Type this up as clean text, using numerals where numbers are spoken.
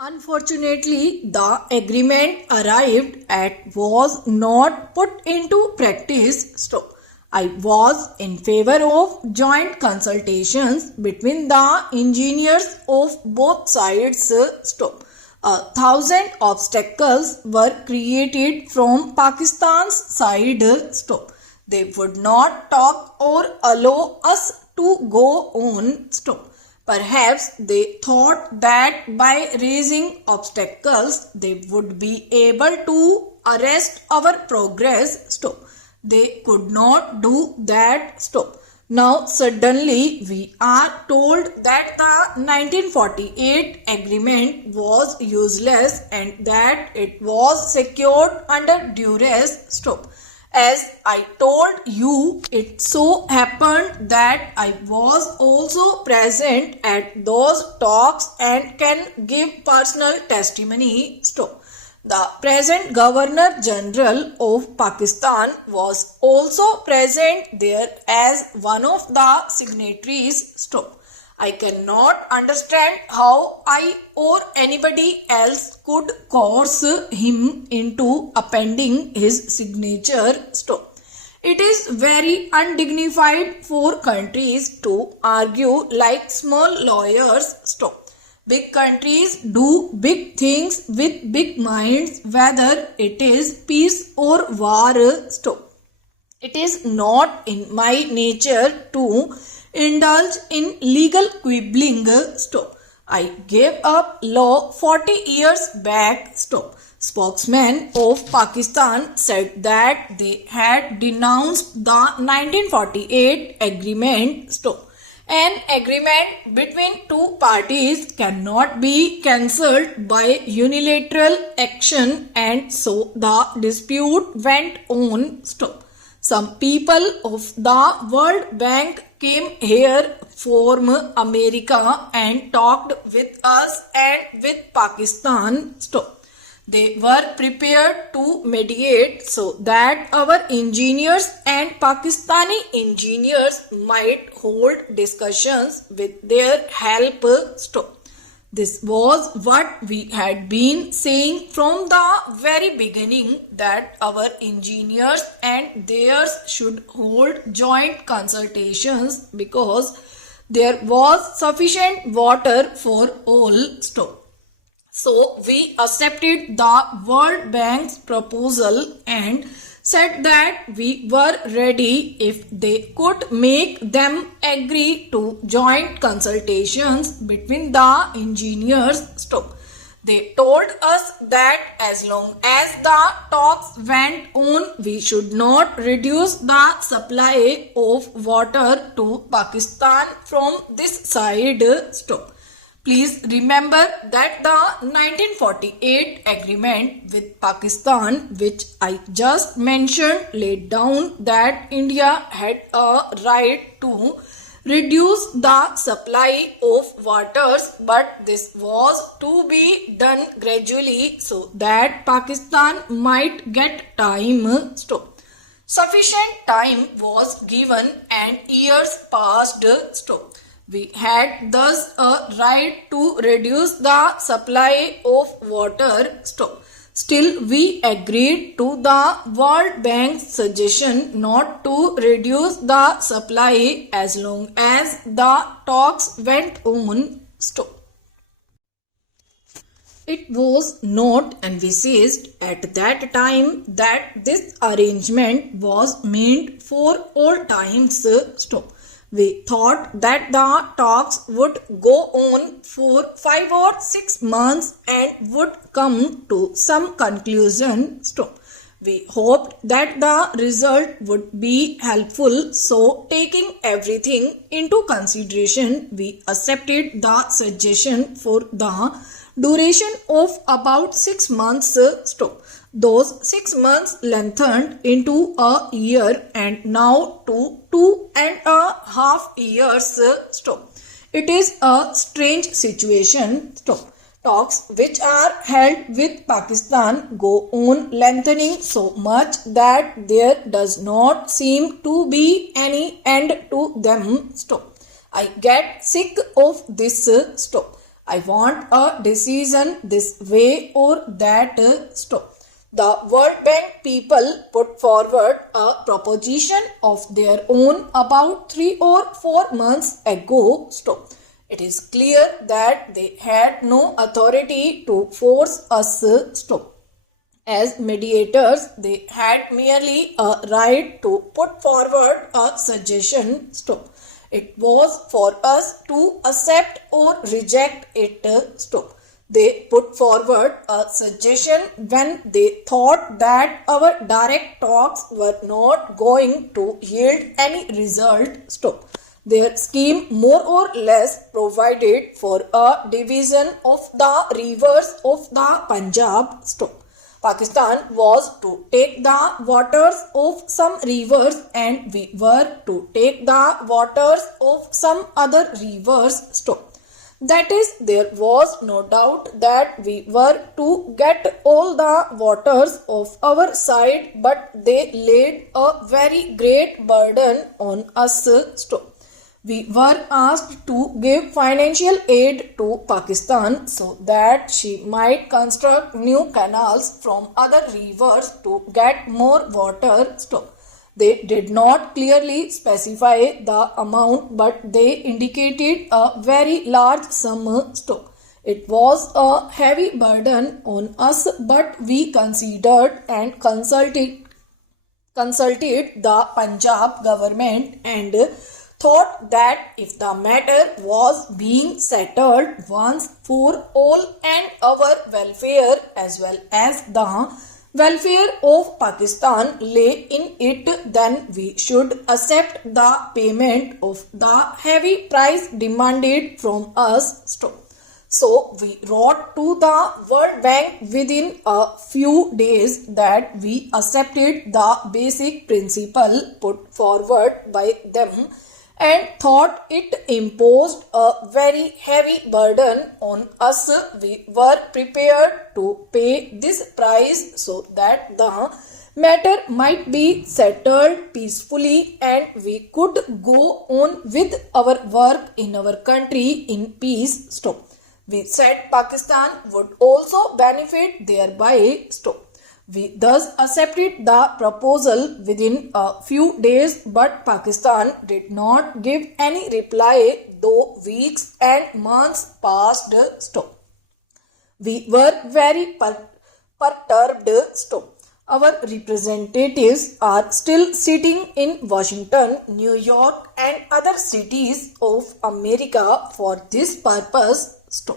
Unfortunately, the agreement arrived at was not put into practice. So, I was in favor of joint consultations between the engineers of both sides. So, 1,000 obstacles were created from Pakistan's side. So, they would not talk or allow us to go on. So, perhaps they thought that by raising obstacles they would be able to arrest our progress. So, they could not do that. So, now suddenly we are told that the 1948 agreement was useless and that it was secured under duress. So, as I told you, it so happened that I was also present at those talks and can give personal testimony. So, the present Governor General of Pakistan was also present there as one of the signatories. So, I cannot understand how I or anybody else could coerce him into appending his signature. So, it is very undignified for countries to argue like small lawyers. So, big countries do big things with big minds, whether it is peace or war. So, it is not in my nature to indulge in legal quibbling. So, I gave up law 40 years back. So, spokesman of Pakistan said that they had denounced the 1948 agreement. So, an agreement between two parties cannot be cancelled by unilateral action, and so the dispute went on. So, some people of the World Bank came here from America and talked with us and with Pakistan. So, they were prepared to mediate so that our engineers and Pakistani engineers might hold discussions with their help. So, this was what we had been saying from the very beginning, that our engineers and theirs should hold joint consultations because there was sufficient water for all. So, we accepted the World Bank's proposal and said that we were ready if they could make them agree to joint consultations between the engineers. So, they told us that as long as the talks went on, we should not reduce the supply of water to Pakistan from this side. So, please remember that the 1948 agreement with Pakistan, which I just mentioned, laid down that India had a right to reduce the supply of waters, but this was to be done gradually so that Pakistan might get time. So, sufficient time was given and years passed. So, we had thus a right to reduce the supply of water. Still, we agreed to the World Bank's suggestion not to reduce the supply as long as the talks went on. It was not envisaged at that time that this arrangement was meant for all times. We thought that the talks would go on for 5 or 6 months and would come to some conclusion. We hoped that the result would be helpful, so taking everything into consideration, we accepted the suggestion for the duration of about 6 months. Those 6 months lengthened into a year and now to 2.5 years. It is a strange situation. Talks which are held with Pakistan go on lengthening so much that there does not seem to be any end to them. I get sick of this. I want a decision this way or that. Stop. The World Bank people put forward a proposition of their own about 3 or 4 months ago. Stop. It is clear that they had no authority to force us. Stop. As mediators, they had merely a right to put forward a suggestion. Stop. It was for us to accept or reject it. Stop. They put forward a suggestion when they thought that our direct talks were not going to yield any result. Stop. Their scheme more or less provided for a division of the rivers of the Punjab. Stop. Pakistan was to take the waters of some rivers and we were to take the waters of some other rivers. Stop. That is, there was no doubt that we were to get all the waters of our side, but they laid a very great burden on us. Stop. We were asked to give financial aid to Pakistan so that she might construct new canals from other rivers to get more water. Stop. They did not clearly specify the amount, but they indicated a very large sum. Stop. It was a heavy burden on us, but we considered and consulted the Punjab government and thought that if the matter was being settled once for all and our welfare as well as the welfare of Pakistan lay in it, then we should accept the payment of the heavy price demanded from us. Stop. So we wrote to the World Bank within a few days that we accepted the basic principle put forward by them and thought it imposed a very heavy burden on us. We were prepared to pay this price so that the matter might be settled peacefully and we could go on with our work in our country in peace. Stop. We said Pakistan would also benefit thereby. Stop. We thus accepted the proposal within a few days, but Pakistan did not give any reply, though weeks and months passed. Stop. We were very perturbed. Stop. Our representatives are still sitting in Washington, New York, and other cities of America for this purpose. Stop.